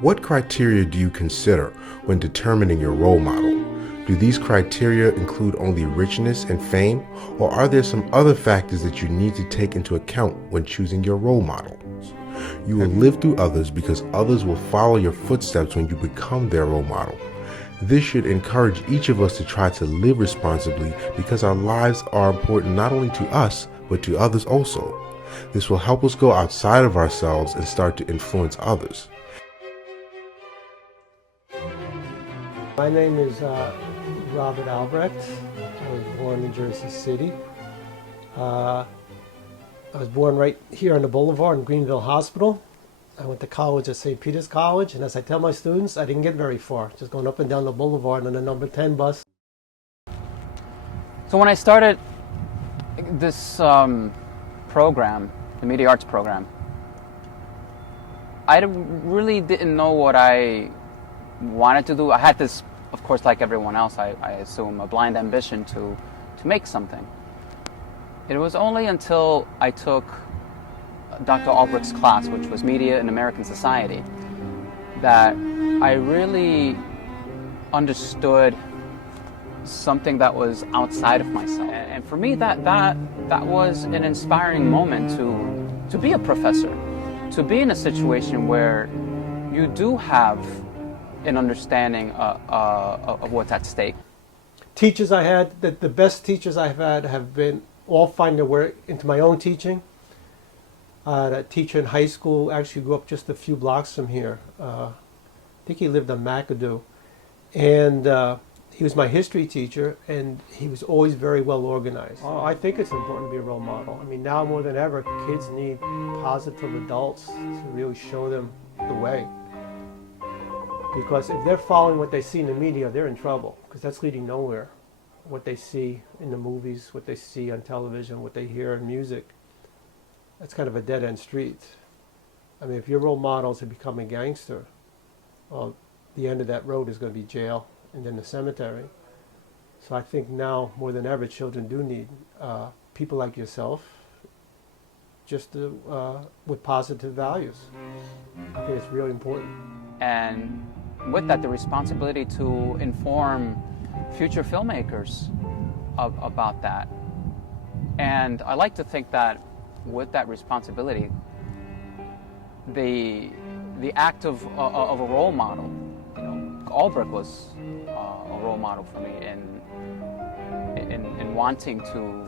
What criteria do you consider when determining your role model? Do these criteria include only richness and fame, or are there some other factors that you need to take into account when choosing your role model? You will live through others because others will follow your footsteps when you become their role model. This should encourage each of us to try to live responsibly because our lives are important not only to us, but to others also. This will help us go outside of ourselves and start to influence others. My name is Robert Albrecht. I was born in Jersey City. I was born right here on the boulevard in Greenville Hospital. I went to college at St. Peter's College, and as I tell my students, I didn't get very far, just going up and down the boulevard on the number 10 bus. So when I started this program, the Media Arts program, I really didn't know what I wanted to do. I had this, of course, like everyone else, I assume, a blind ambition to make something. It was only until I took Dr. Albrecht's class, which was Media in American Society, that I really understood something that was outside of myself. And for me, that was an inspiring moment to be a professor, to be in a situation where you do have an understanding of what's at stake. Teachers I had, the best teachers I've had have been all find their way into my own teaching. A teacher in high school actually grew up just a few blocks from here. I think he lived on McAdoo. And he was my history teacher, and he was always very well organized. I think it's important to be a role model. I mean, now more than ever, kids need positive adults to really show them the way. Because if they're following what they see in the media, they're in trouble, because that's leading nowhere. What they see in the movies, what they see on television, what they hear in music, that's kind of a dead-end street. I mean, if your role model is to become a gangster, well, the end of that road is going to be jail and then the cemetery. So I think now, more than ever, children do need people like yourself, just with positive values. I think it's really important. And with that, the responsibility to inform future filmmakers about that. And I like to think that with that responsibility, the act of a role model, Albrecht was a role model for me in wanting to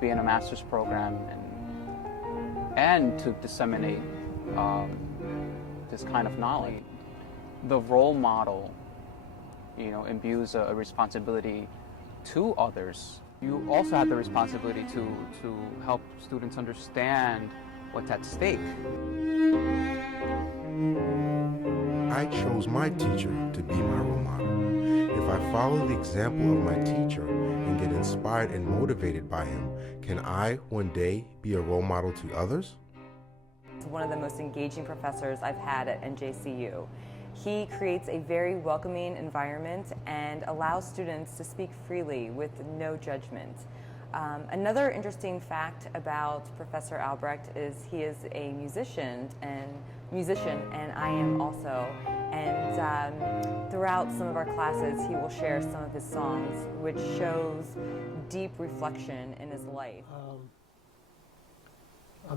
be in a master's program and to disseminate this kind of knowledge. The role model, imbues a responsibility to others. You also have the responsibility to help students understand what's at stake. I chose my teacher to be my role model. If I follow the example of my teacher and get inspired and motivated by him, can I one day be a role model to others? He's one of the most engaging professors I've had at NJCU. He creates a very welcoming environment and allows students to speak freely with no judgment. Another interesting fact about Professor Albrecht is he is a musician, and I am also. And throughout some of our classes, he will share some of his songs, which shows deep reflection in his life.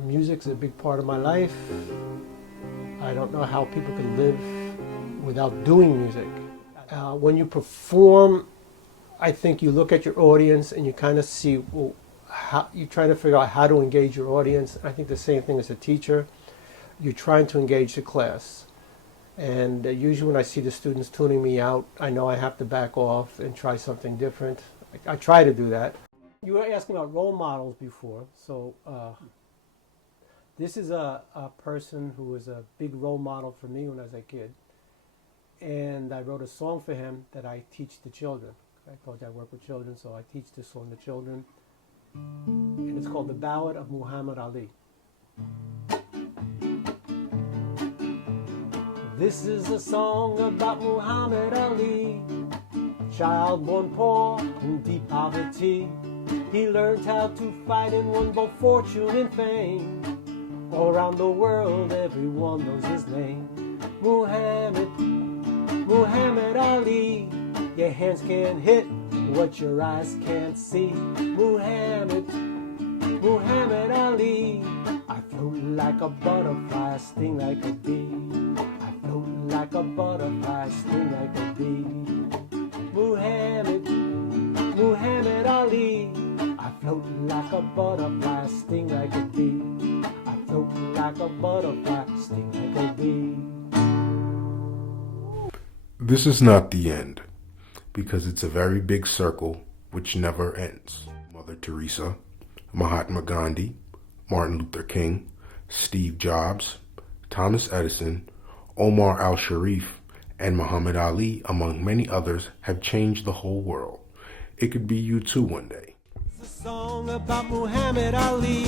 Music's a big part of my life. I don't know how people can live without doing music. When you perform, I think you look at your audience and you kind of see, well, how you're trying to figure out how to engage your audience. I think the same thing as a teacher. You're trying to engage the class. And usually when I see the students tuning me out, I know I have to back off and try something different. I try to do that. You were asking about role models before, so this is a person who was a big role model for me when I was a kid. And I wrote a song for him that I teach the children. I told you I work with children, so I teach this song to children. And it's called The Ballad of Muhammad Ali. This is a song about Muhammad Ali, child born poor in deep poverty. He learned how to fight and won both fortune and fame. All around the world, everyone knows his name. Muhammad, Muhammad Ali. Your hands can't hit what your eyes can't see. Muhammad, Muhammad Ali. I float like a butterfly, sting like a bee. I float like a butterfly, sting like a bee. Muhammad, Muhammad Ali. I float like a butterfly, sting like a bee. I float like a butterfly, sting like a bee. This is not the end, because it's a very big circle which never ends. Mother Teresa, Mahatma Gandhi, Martin Luther King, Steve Jobs, Thomas Edison, Omar al-Sharif, and Muhammad Ali, among many others, have changed the whole world. It could be you too one day. It's a song about Muhammad Ali,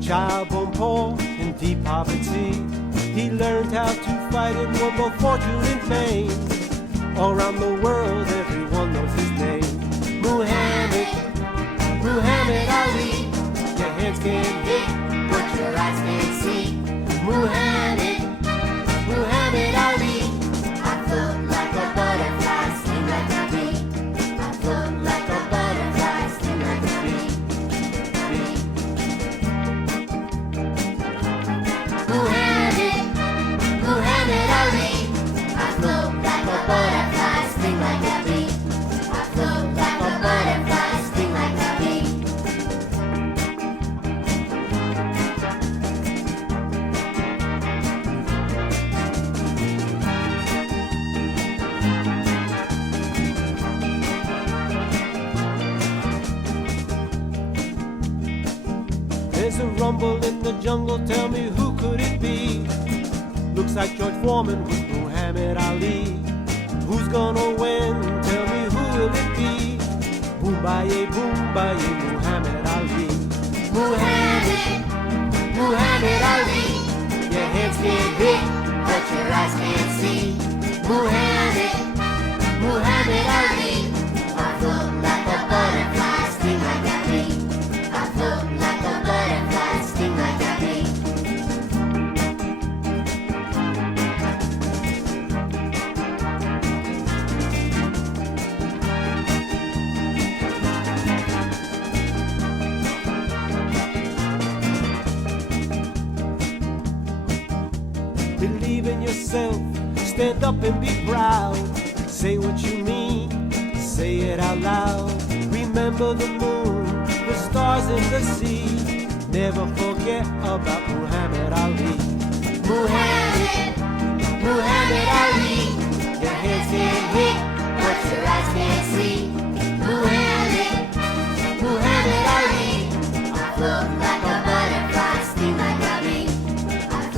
child born poor in deep poverty. He learned how to fight and won both fortune and fame. All around the world, everyone knows his name. Muhammad, Muhammad Ali. Your hands can't hit what your eyes can't see. Muhammad, Muhammad Ali. I float like a butterfly, sting like a bee. I float like a butterfly, sting like a bee. Muhammad, Muhammad Ali. I float like a butterfly, sting like a bee. I float like a butterfly, sting like a bee. There's a rumble in the jungle, tell me who could it be? Looks like George Foreman with Muhammad Ali. Who's gonna win? Tell me who will it be? Boom-ba-ye, Muhammad Ali. Muhammad, Muhammad Ali. Your hands can't hit But your eyes can't see. Muhammad, Muhammad Ali. I float like a butterfly, sting like a bee. I float like a butterfly, sting like a bee. Believe in yourself, stand up and be proud. Say what you mean, say it out loud. Remember the moon, the stars and the sea. Never forget about Muhammad Ali. Muhammad,